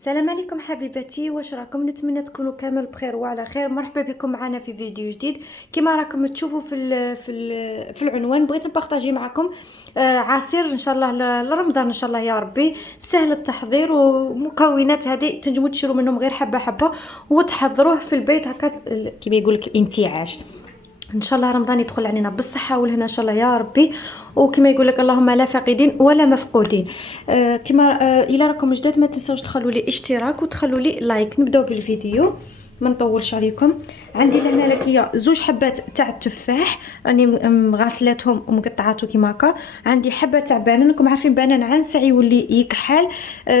السلام عليكم حبيباتي، واش راكم؟ نتمنى تكونوا كامل بخير وعلى خير. مرحبا بكم معنا في فيديو جديد. كما راكم تشوفوا في العنوان بغيت نبارطاجي معكم عصير ان شاء الله لرمضان ان شاء الله يا ربي. سهل التحضير ومكونات هذه تنجموا تشروا منهم غير حبه حبه وتحضروه في البيت هكا كما يقول لك الانتعاش. ان شاء الله رمضان يدخل علينا بالصحه والهنا ان شاء الله يا ربي. وكما يقول لك اللهم لا فاقدين ولا مفقودين. كما الا راكم جداد ما تنساوش تخلوا لي اشتراك وتخلوا لي لايك. نبداو بالفيديو ما نطولش عليكم. عندي لهنا لك زوج حبات تاع التفاح راني مغاسلاتهم ومقطعاتو كيما هكا. عندي حبه تاع بنان، راكم عارفين بنان عنسع يولي يكحل.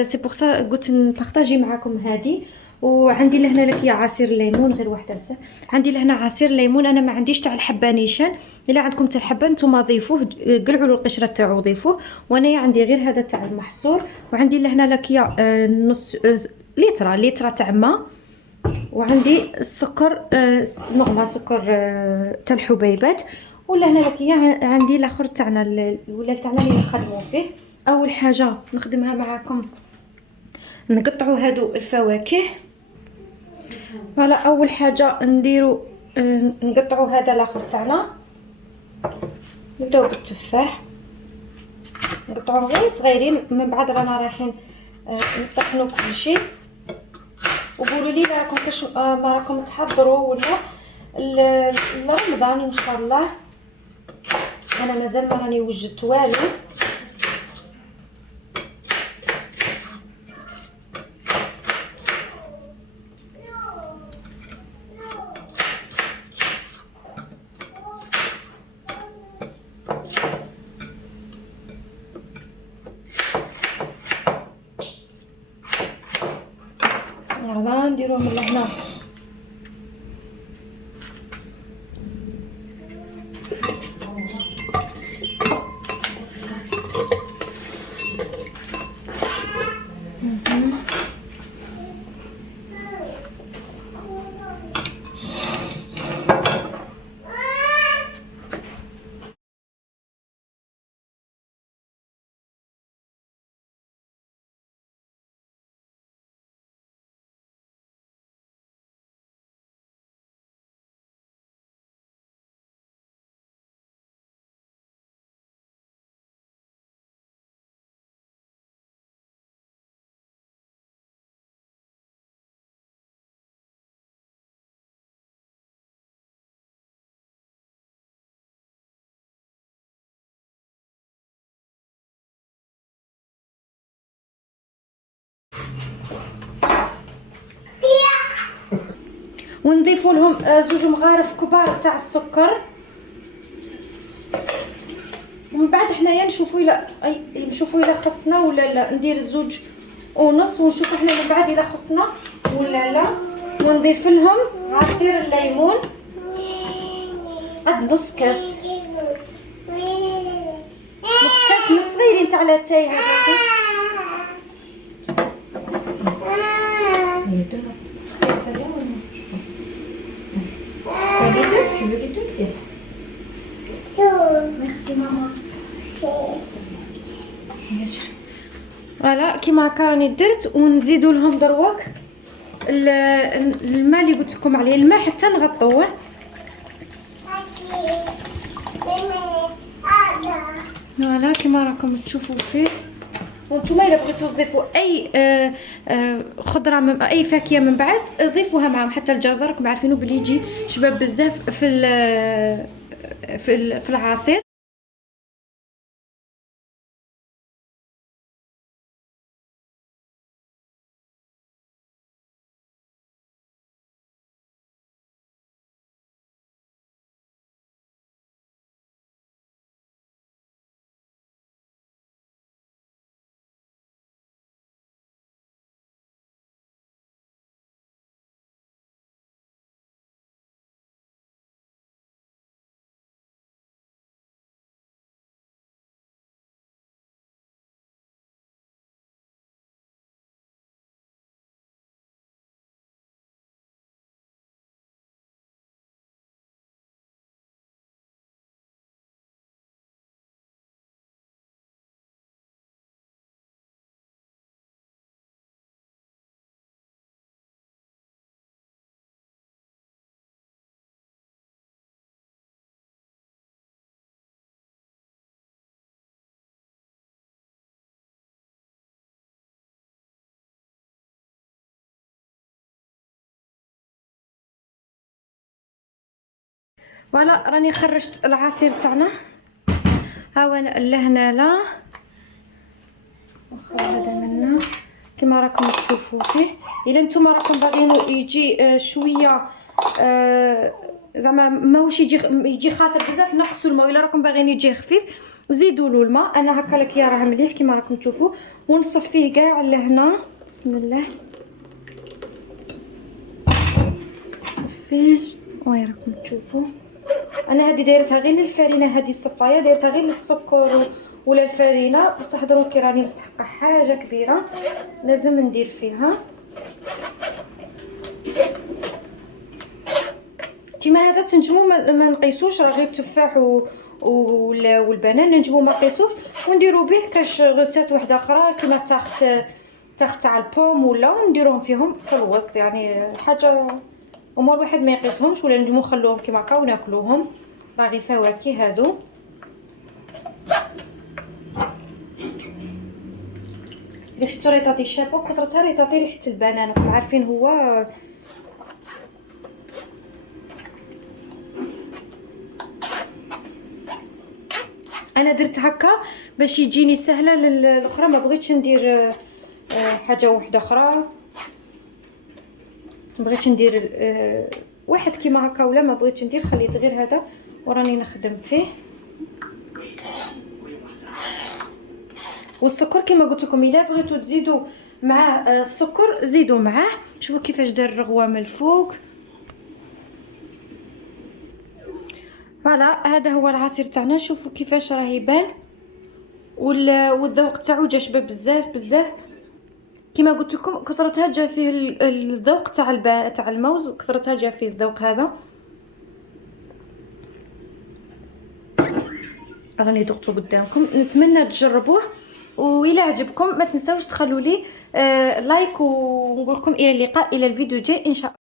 سي بور سا قلت نبارطاجي معكم هذه. وعندي لهنا لك عصير ليمون غير واحده بس. عندي لهنا عصير ليمون، انا ما عنديش تاع الحبه نيشان. الا عندكم تاع الحبه نتوما ضيفوه، قلعوا له القشره تاعو ضيفوه. وانا عندي غير هذا تاع المحصور. وعندي لهنا لك نص لتر تاع ماء. وعندي السكر نورمال سكر تاع الحبيبات. ولهنا لك عندي الاخر تاعنا ولا تاعنا اللي نخدموا فيه. اول حاجه نخدمها معكم نقطعوا هادو الفواكه. فوالا اول حاجه نديرو نقطعوا هذا الاخر تاعنا. نبداو بالتفاح نقطعوه غير صغيرين، من بعد رانا رايحين نطحنوا كل شيء. وقولوا لي راكم كاش ما راكم تحضروا ولا رمضان ان شاء الله. انا مازال ما راني وجدت والو. يلا نديروهم لهنا. ونضيفوا لهم زوج مغارف كبار تاع السكر. ومن بعد حنايا نشوفوا الا خصنا ولا لا. ندير زوج ونص ونشوفوا حنا من بعد الا خصنا ولا لا. ونضيف لهم عصير الليمون قد نص كاس. نص كاس من الصغيرين تاع لاتاي هذوك. Merci maman. فوالا كيما هكا راني درت. ونزيدوا لهم دروك الماء اللي قلت لكم عليه، الماء حتى نغطوه. فوالا كيما راكم تشوفوا فيه. وانتم الا بغيتوا تضيفوا اي خضره من اي فاكهه من بعد ضيفوها معهم، حتى الجزر راكم عارفينه بلي يجي شباب بزاف في العصير. فوالا راني خرجت العصير تاعنا، ها هو لهنا لا هذا منا كما راكم تشوفوا فيه. الا نتوما راكم باغيين يجي شويه زعما ماهوش يجي خاطر بزاف، نقصوا الماء. الا راكم باغيين يجي خفيف زيدوا له الماء. انا هكا لك يا راه مليح كما راكم تشوفوا. ونصفيه كاع لهنا، بسم الله صفيه. وين راكم تشوفوا انا هذه دايرتها غير للفرينه، هذه الصفايه دايرتها غير للسكر ولا الفرينه، بصح دروك راني مستحقه حاجه كبيره لازم ندير فيها. كيما هذا تنجمو ما نقيسوش، راه غير التفاح والبنان نجمو ما نقيسوش ونديرو به كاش غسات واحده اخرى كيما تاخت تاع البوم ولا نديروهم فيهم في الوسط، يعني حاجه امور واحد ما يقيسهمش، ولا نجمو نخلوهم كيما هكا وناكلوهم. راه غير فواكه هادو. ريحته راه تعطي الشابه، كثرتها راه تعطي ريحه البنان. راكم عارفين هو انا درت هكا باش يجيني سهله للاخرى، ما بغيتش ندير حاجه واحده اخرى، بغيت ندير واحد كيما هكا ولا ما بغيتش ندير، خليت غير هذا وراني نخدم فيه. والسكر كما قلت لكم الا بغيتو تزيدوا مع السكر زيدوا معاه. شوفوا كيفاش دار الرغوه من الفوق. فوالا هذا هو العصير تاعنا، شوفوا كيفاش راه يبان والذوق تاعو جا شباب بزاف بزاف. كما قلت لكم كثرتها جا فيه الذوق تاع الموز، وكثرتها جا فيه الذوق هذا. راني ذقته قدامكم، نتمنى تجربوه، والى عجبكم ما تنساوش تخلوا لي لايك، ونقول لكم الى اللقاء الى الفيديو الجاي ان شاء الله.